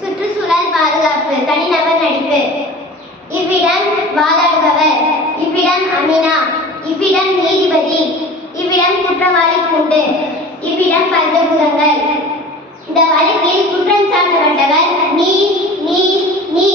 சுற்றுச்சூழல் பாதுகாப்பு தனிநபர் நடிப்பு. இவ்விடம் வாதாடுபவர் இவ்விடம் அமினா இவ்விடம் நீதிபதி இவ்விடம் குற்றவாளி கூண்டு இவ்விடம் பஞ்சபூதங்கள். இந்த வழக்கில் குற்றம் சாட்டப்பட்டவர் நீ நீ நீ.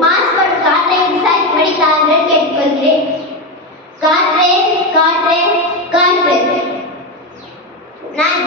மாஸ் படும் காற்றை விசாரிக்கும்படி தாங்கள் கேட்டுக்கொள்கிறேன் காற்றே காற்றே காற்று நான்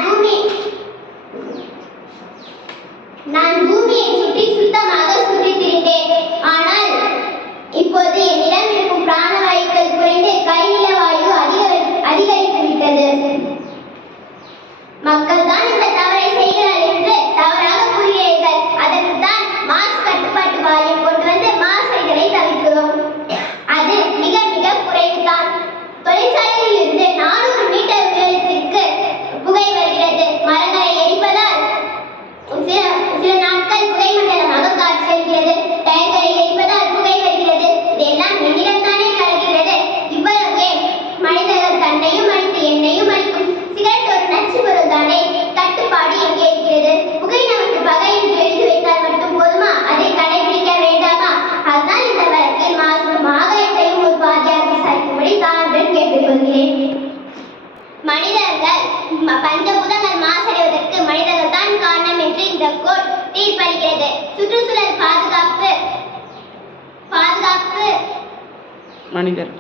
மனிதர்.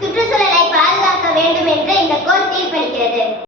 சுற்றுச்சூழலை பாதுகாக்க வேண்டும் என்று இந்த கோர் தீர்ப்பளிக்கிறது